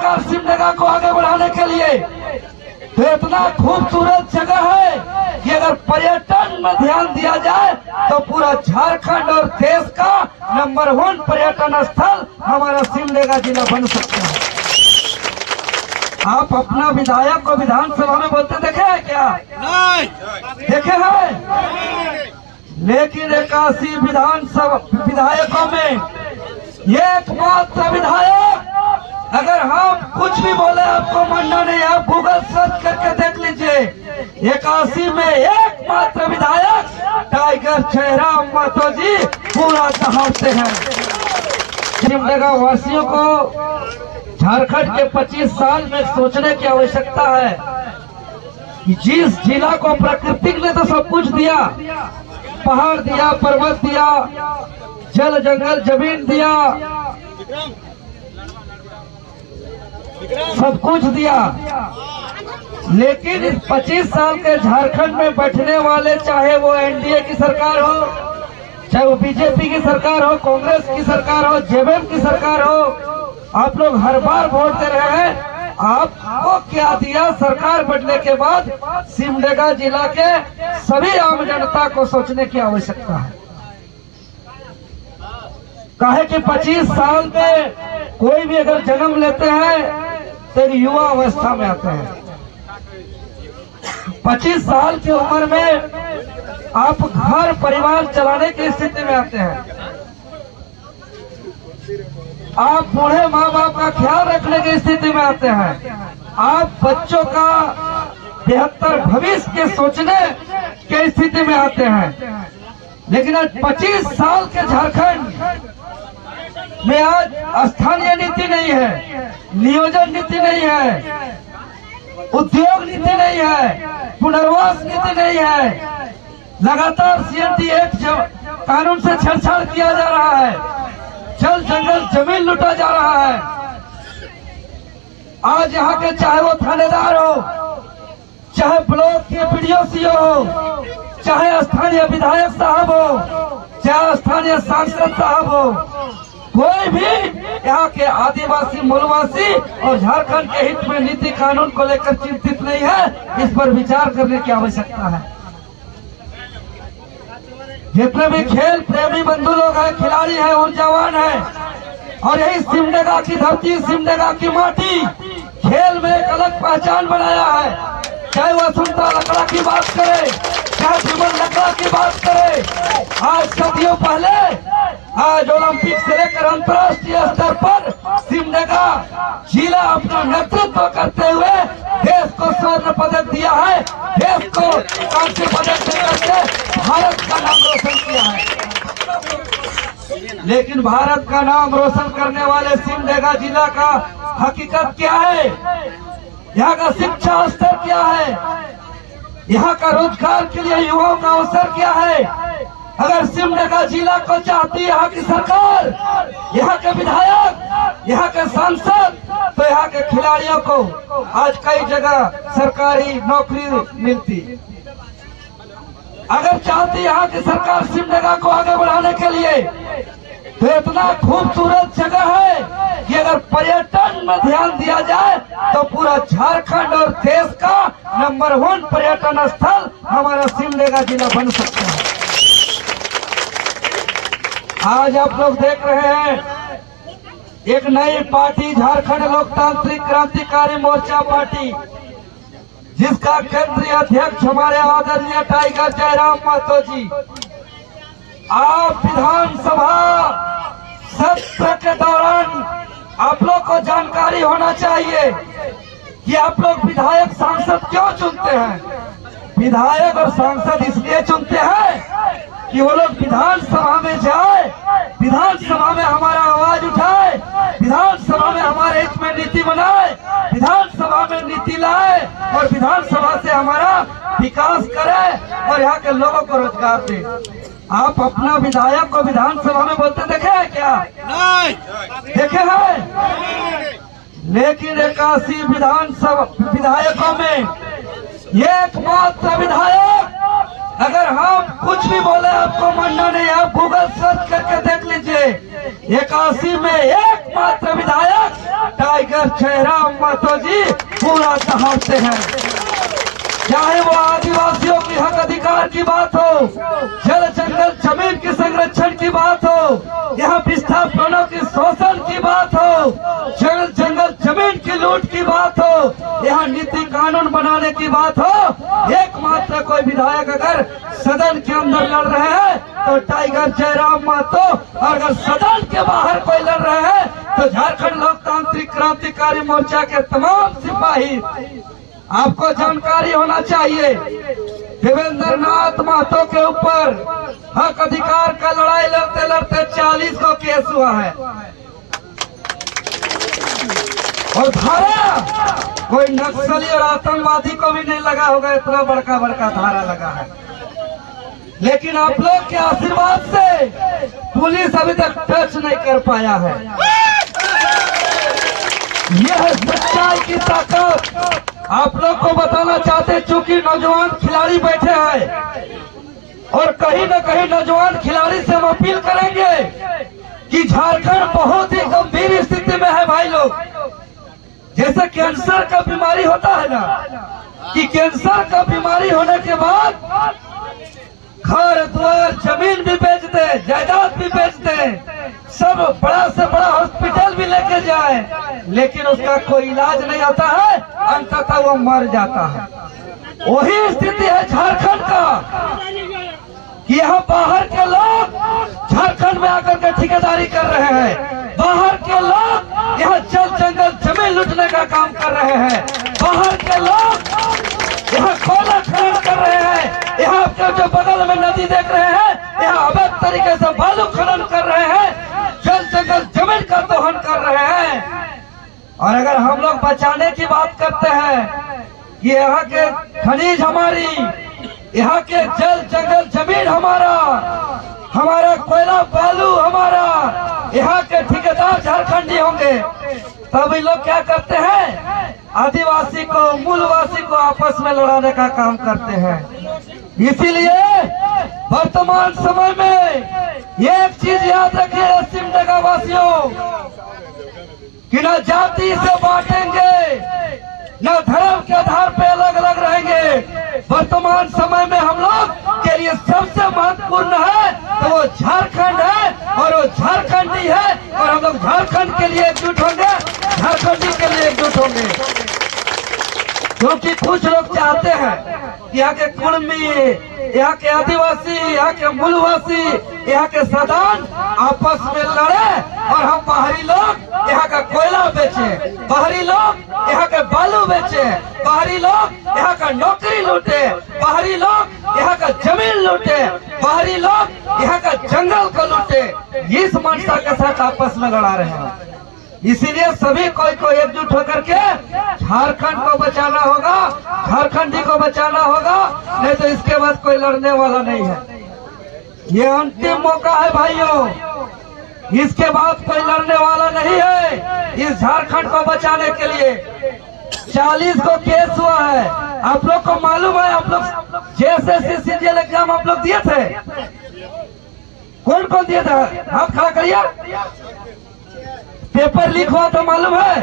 सरकार सिमडेगा को आगे बढ़ाने के लिए। तो इतना खूबसूरत जगह है कि अगर पर्यटन में ध्यान दिया जाए तो पूरा झारखंड और देश का नंबर 1 पर्यटन स्थल हमारा सिमडेगा जिला बन सकता है। आप अपना विधायक को विधानसभा में बोलते देखे हैं क्या? नहीं देखे हैं। लेकिन 81 विधानसभा विधायकों में एकमात्र विधायक, अगर हम कुछ भी बोले आपको मानना नहीं, आप गूगल सर्च करके देख लीजिए, 81 में एकमात्र विधायक टाइगर जयराम महतो जी पूरा दहाड़ते हैं। सिमडेगा वासियों को झारखंड के 25 साल में सोचने की आवश्यकता है कि जिस जिला को प्रकृति ने तो सब कुछ दिया, पहाड़ दिया, पर्वत दिया, जल जंगल जमीन दिया, सब कुछ दिया, लेकिन इस 25 साल के झारखंड में बैठने वाले, चाहे वो एनडीए की सरकार हो, चाहे वो बीजेपी की सरकार हो, कांग्रेस की सरकार हो, जेवीएम की सरकार हो, आप लोग हर बार वोट दे रहे हैं। आपको क्या दिया सरकार बनने के बाद? सिमडेगा जिला के सभी आम जनता को सोचने की आवश्यकता है। काहे कि 25 साल में कोई भी अगर जन्म लेते हैं तो युवा अवस्था में आते हैं। 25 साल की उम्र में आप घर परिवार चलाने की स्थिति में आते हैं। आप बूढ़े माँ बाप का ख्याल रखने की स्थिति में आते हैं। आप बच्चों का बेहतर भविष्य के सोचने की स्थिति में आते हैं। लेकिन आज 25 साल के झारखंड में आज स्थानीय नीति नहीं है, नियोजन नीति नहीं है, उद्योग नीति नहीं है, पुनर्वास नीति नहीं है। लगातार सीएनटी एक्ट कानून से छेड़छाड़ किया जा रहा है, जल जंगल जमीन लूटा जा रहा है। आज यहाँ के चाहे वो थानेदार हो, चाहे ब्लॉक के पीडीओ हो, चाहे स्थानीय विधायक साहब हो, चाहे स्थानीय सांसद साहब हो, कोई भी यहाँ के आदिवासी मूलवासी और झारखंड के हित में नीति कानून को लेकर चिंतित नहीं है। इस पर विचार करने की आवश्यकता है। जितने भी खेल प्रेमी बंधु लोग हैं, खिलाड़ी हैं, ऊर्जावान हैं, और यही सिमडेगा की धरती, सिमडेगा की माटी खेल में एक अलग पहचान बनाया है। चाहे वह सुनता लकड़ा की बात करे, चाहे विमल लकड़ा की बात करे, आज सदियों पहले, आज ओलंपिक से लेकर अंतर्राष्ट्रीय स्तर पर सिमडेगा जिला अपना नेतृत्व करते हुए देश को स्वर्ण पदक दिया है, देश को कांस्य पदक देकर भारत का नाम रोशन किया है। लेकिन भारत का नाम रोशन करने वाले सिमडेगा जिला का हकीकत क्या है? यहाँ का शिक्षा स्तर क्या है? यहाँ का रोजगार के लिए युवाओं का अवसर क्या है? अगर सिमडेगा जिला को चाहती है यहाँ की सरकार, यहाँ के विधायक, यहाँ के सांसद, तो यहाँ के खिलाड़ियों को आज कई जगह सरकारी नौकरी मिलती। अगर चाहती यहाँ की सरकार सिमडेगा को आगे बढ़ाने के लिए, तो इतना खूबसूरत जगह है कि अगर पर्यटन में ध्यान दिया जाए तो पूरा झारखंड और देश का नंबर 1 पर्यटन स्थल हमारा सिमडेगा जिला बन सकता है। आज आप लोग देख रहे हैं एक नई पार्टी, झारखंड लोकतांत्रिक क्रांतिकारी मोर्चा पार्टी, जिसका केंद्रीय अध्यक्ष हमारे आदरणीय टाइगर जयराम महतो जी। आप विधानसभा सत्र के दौरान आप लोग को जानकारी होना चाहिए कि आप लोग विधायक सांसद क्यों चुनते हैं। विधायक और सांसद इसलिए चुनते हैं कि वो लोग विधानसभा में जाए, विधानसभा में हमारा आवाज उठाए, विधानसभा में हमारे हित में नीति बनाए, विधानसभा में नीति लाए और विधानसभा से हमारा विकास करे और यहाँ के लोगों को रोजगार दे। आप अपना विधायक को विधानसभा में बोलते देखे हैं क्या? नहीं देखे हैं। लेकिन 81 विधानसभा विधायकों में एकमात्र विधायक, अगर हम कुछ भी बोले आपको मानना नहीं, आप गूगल सर्च करके देख लीजिए, 81 में एकमात्र विधायक टाइगर जयराम महतो जी पूरा दहाड़ते हैं। चाहे वो आदिवासियों की हक अधिकार की बात हो, जल जंगल जमीन की संरक्षण की बात हो, यहाँ विस्थापनों की शोषण की बात हो, जल जंगल जमीन की लूट की बात हो, यहाँ नीति कानून बनाने की बात हो, एकमात्र कोई विधायक अगर सदन के अंदर लड़ रहे हैं तो टाइगर जयराम महतो, और अगर सदन के बाहर कोई लड़ रहे हैं तो झारखंड लोकतांत्रिक क्रांतिकारी मोर्चा के तमाम सिपाही। आपको जानकारी होना चाहिए, देवेंद्र नाथ महतो के ऊपर हक अधिकार का लड़ाई लड़ते लड़ते 40 को केस हुआ है, और धारा कोई नक्सली और आतंकवादी को भी नहीं लगा होगा, इतना बड़का बड़का धारा लगा है। लेकिन आप लोग के आशीर्वाद से पुलिस अभी तक टच नहीं कर पाया है। यह सच्चाई की ताकत आप लोग को बताना चाहते, चूंकि नौजवान खिलाड़ी बैठे हैं और कहीं न कहीं नौजवान खिलाड़ी से हम अपील करेंगे कि झारखंड बहुत ही गंभीर स्थिति में है भाई लोग। जैसे कैंसर का बीमारी होता है ना, कि कैंसर का बीमारी होने के बाद घर द्वार जमीन भी बेच दे, जायदाद भी बेच दे, सब बड़ा से बड़ा हॉस्पिटल भी लेके जाए, लेकिन उसका कोई इलाज नहीं होता है, अंततः वो मर जाता है। वही स्थिति है झारखंड का, कि यहाँ बाहर के लोग झारखंड में आकर के ठेकेदारी कर रहे हैं, बाहर के लोग यहाँ जल जंगल जमीन लूटने का काम कर रहे हैं, बाहर के लोग यहाँ कोयला खनन कर रहे हैं, यहाँ आपके जो बगल में नदी देख रहे हैं यहाँ अवैध तरीके से बालू खनन कर रहे हैं, जल जंगल जमीन का दोहन कर रहे हैं। और अगर हम लोग बचाने की बात करते हैं, ये यहाँ के खनिज हमारी, यहाँ के जल जंगल जमीन हमारा, हमारा कोयला बालू हमारा, यहाँ के ठेकेदार झारखंडी होंगे, तब ये लोग क्या करते हैं, आदिवासी को मूलवासी को आपस में लड़ाने का काम करते हैं। इसीलिए वर्तमान समय में एक चीज याद रखिए सिमडेगा वासियों, कि न जाति से बांटेंगे, न धर्म के आधार पे अलग अलग रहेंगे। वर्तमान समय में हम लोग के लिए सबसे महत्वपूर्ण है तो वो झारखंड है, और वो झारखंडी है, और हम लोग झारखंड के लिए एकजुट होंगे, झारखंडी के लिए एकजुट होंगे। क्योंकि कुछ लोग चाहते हैं यहाँ के कुर्मी, यहाँ के आदिवासी, यहाँ के मूलवासी, यहाँ के सदान आपस में लड़े, और हम बाहरी लोग यहाँ का कोयला बेचे, बाहरी लोग यहाँ के बालू बेचे, बाहरी लोग यहाँ का नौकरी लूटे, बाहरी लोग यहाँ का जमीन लूटे, बाहरी लोग यहाँ का जंगल को लूटे। इस मंशा के साथ आपस में लड़ा रहे हैं। इसीलिए सभी को एकजुट होकर के झारखंड को बचाना होगा, झारखंडी को बचाना होगा, नहीं तो इसके बाद कोई लड़ने वाला नहीं है। ये अंतिम मौका है भाइयों, इसके बाद कोई लड़ने वाला नहीं है। इस झारखंड को बचाने के लिए 40 को केस हुआ है। आप लोग को मालूम है, आप लोग जेएसएससी सीजीएल एग्जाम आप लोग दिए थे, कौन कौन दिया था, हाथ खड़ा करिए। पेपर लीक हुआ तो मालूम है,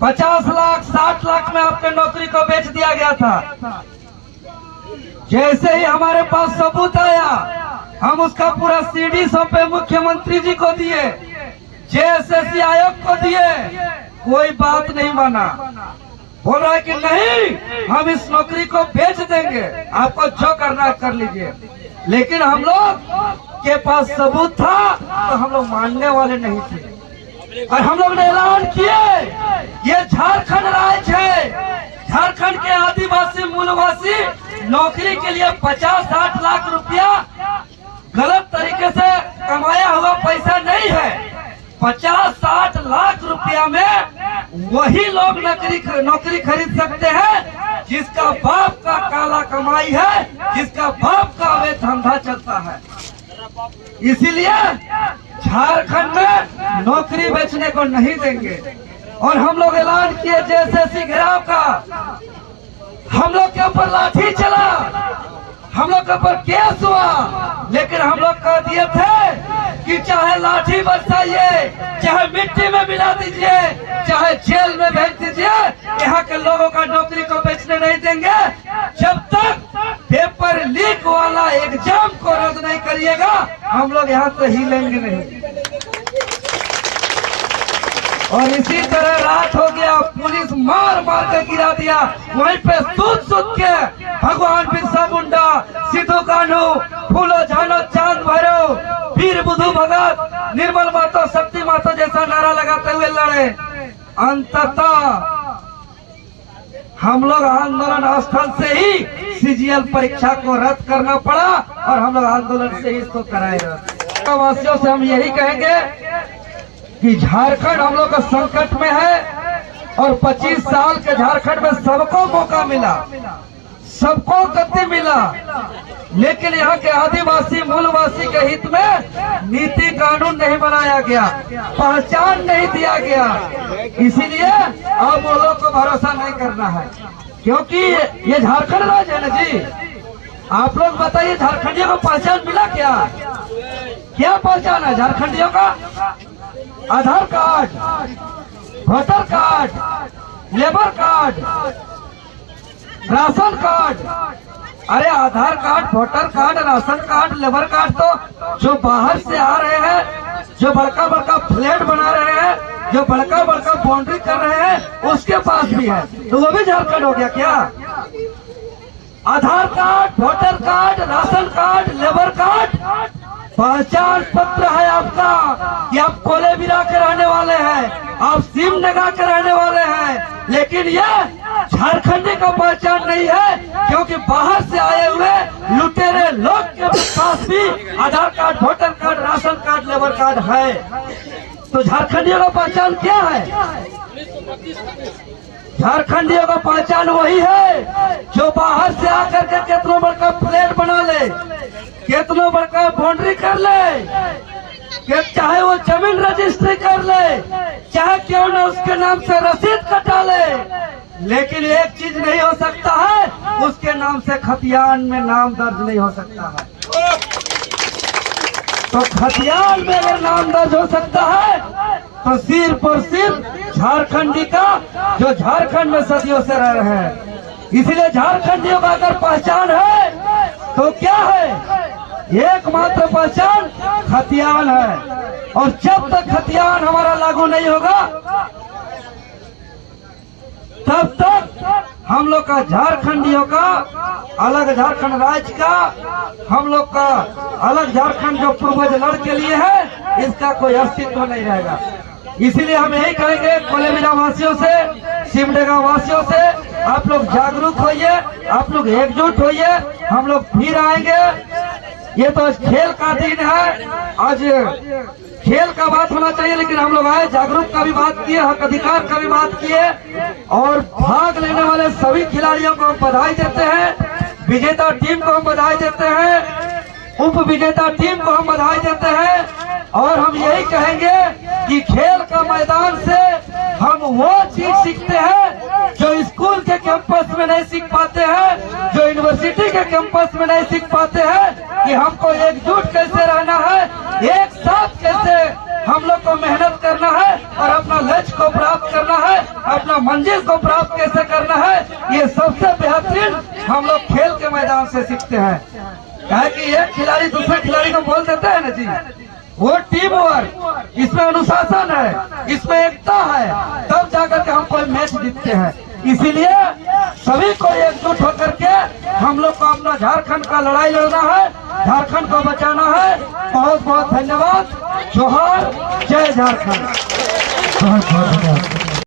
50 लाख 60 लाख में आपके नौकरी को बेच दिया गया था। जैसे ही हमारे पास सबूत आया, हम उसका पूरा सीडी सौंपे मुख्यमंत्री जी को दिए, जेएसएससी आयोग को दिए, कोई बात नहीं माना। बोल रहा है कि नहीं, हम इस नौकरी को बेच देंगे, आपको जो करना है कर लीजिए। लेकिन हम लोग के पास सबूत था तो हम लोग मानने वाले नहीं थे, और हम लोग ने ऐलान किए ये झारखंड राज्य है। झारखंड के आदिवासी मूलवासी नौकरी के लिए 50-60 लाख रुपया गलत तरीके से कमाया हुआ पैसा नहीं है। 50-60 लाख रुपया में वही लोग नौकरी खरीद सकते हैं जिसका बाप का काला कमाई है, जिसका बाप का अवैध धंधा चलता है। इसीलिए झारखंड में नौकरी बेचने को नहीं देंगे। और हम लोग ऐलान किए जेएसएससी घेराव का, हम लोग के ऊपर लाठी चला, हम लोग के ऊपर केस हुआ, लेकिन हम लोग कह दिए थे कि चाहे लाठी बरसाइए, चाहे मिट्टी में मिला दीजिए, चाहे जेल में भेज दीजिए, यहाँ के लोगों का नौकरी को बेचने नहीं देंगे जब तक पेपर लीक वाला एग्जाम को रद्द नहीं करिएगा। हम लोग यहाँ से हिलेंगे नहीं। और इसी तरह रात हो गया, पुलिस मार मार के गिरा दिया, वहीं पे सूत के भगवान बिरसा मुंडा, सिद्धू कान्हू, फूलो झानो, चांद भैरव, वीर बुद्धू भगत, निर्मल माता, शक्ति माता जैसा नारा लगाते हुए लड़े। अंततः हम लोग आंदोलन स्थल से ही सीजीएल परीक्षा को रद्द करना पड़ा और हम लोग आंदोलन से ही इसको कराएगा। वासियों से हम यही कहेंगे कि झारखंड हम लोग का संकट में है और 25 साल के झारखंड में सबको मौका मिला, सबको गति मिला, लेकिन यहाँ के आदिवासी मूलवासी के हित में नीति कानून नहीं बनाया गया, पहचान नहीं दिया गया। इसीलिए अब वो लोग को भरोसा नहीं करना है, क्योंकि ये झारखंड राज्य है ना जी। आप लोग बताइए, झारखंडियों को पहचान मिला क्या? क्या पहचान है झारखंडियों का? Aadhaar card, voter card, labour card, ration card. अरे Aadhaar card, voter card, ration card, labour card तो जो बाहर से आ रहे हैं, जो बड़का बड़का फ्लैट बना रहे हैं, जो बड़का बड़का बाउंड्री कर रहे हैं, उसके पास भी है, तो वो भी झारखंड हो गया क्या? Aadhaar card, voter card, ration card, labour card पहचान पत्र है आपका कि आप कोले बिरा के रहने वाले हैं, आप सिम लगा के रहने वाले हैं। लेकिन ये झारखंडी का पहचान नहीं है, क्योंकि बाहर से आए हुए लुटेरे लोग के पास भी Aadhaar card, voter card, ration card, labour card है। तो झारखंडियों का पहचान क्या है? झारखंडियों का पहचान वही है जो बाहर से आकर के कितना बड़का फ्लैट बना ले, कितना बड़का बाउंड्री कर ले, कि चाहे वो जमीन रजिस्ट्री कर ले, चाहे क्यों न उसके नाम से रसीद कटा ले, लेकिन एक चीज नहीं हो सकता है, उसके नाम से खतियान में नाम दर्ज नहीं हो सकता है। तो खतियान में अगर नाम दर्ज हो सकता है तो सिर्फ और सिर्फ झारखंडी का, जो झारखंड में सदियों से रह रहे हैं। इसलिए झारखंडियों का अगर पहचान है तो क्या है? एकमात्र पहचान खतियान है, और जब तक खतियान हमारा लागू नहीं होगा तब तक हम लोग का झारखंडियों का अलग झारखंड राज्य का, हम लोग का अलग झारखंड जो पूर्वज लड़ के लिए है, इसका कोई अस्तित्व नहीं रहेगा। इसीलिए हम यही कहेंगे कोलेबिरा वासियों से, सिमडेगा वासियों से, आप लोग जागरूक होइए, आप लोग एकजुट होइए, हम लोग फिर आएंगे। ये तो आज खेल का दिन है, आज खेल का बात होना चाहिए, लेकिन हम लोग आए, जागरूक का भी बात किए, हक अधिकार का भी बात किए, और भाग लेने वाले सभी खिलाड़ियों को हम बधाई देते हैं, विजेता टीम को हम बधाई देते हैं, उप विजेता टीम को हम बधाई देते हैं। और हम यही कहेंगे कि खेल का मैदान से हम वो चीज सीखते हैं जो स्कूल के कैंपस में नहीं सीख पाते हैं, जो यूनिवर्सिटी के कैंपस में नहीं सीख पाते हैं, कि हमको एकजुट कैसे रहना है, एक साथ कैसे हम लोग को मेहनत करना है और अपना लक्ष्य को प्राप्त करना है, अपना मंजिल को प्राप्त कैसे करना है। ये सबसे बेहतरीन हम लोग खेल के मैदान से सीखते हैं। क्या कि एक खिलाड़ी दूसरे खिलाड़ी को बोल देता है ना जी, वो टीम वर्क, इसमें अनुशासन है, इसमें एकता है, तब जाकर के हम कोई मैच जीतते हैं। इसीलिए सभी को एकजुट होकर के हम लोग को अपना झारखंड का लड़ाई लड़ना है, झारखंड को बचाना है। बहुत बहुत धन्यवाद। जोहार, जय झारखंड। बहुत बहुत धन्यवाद।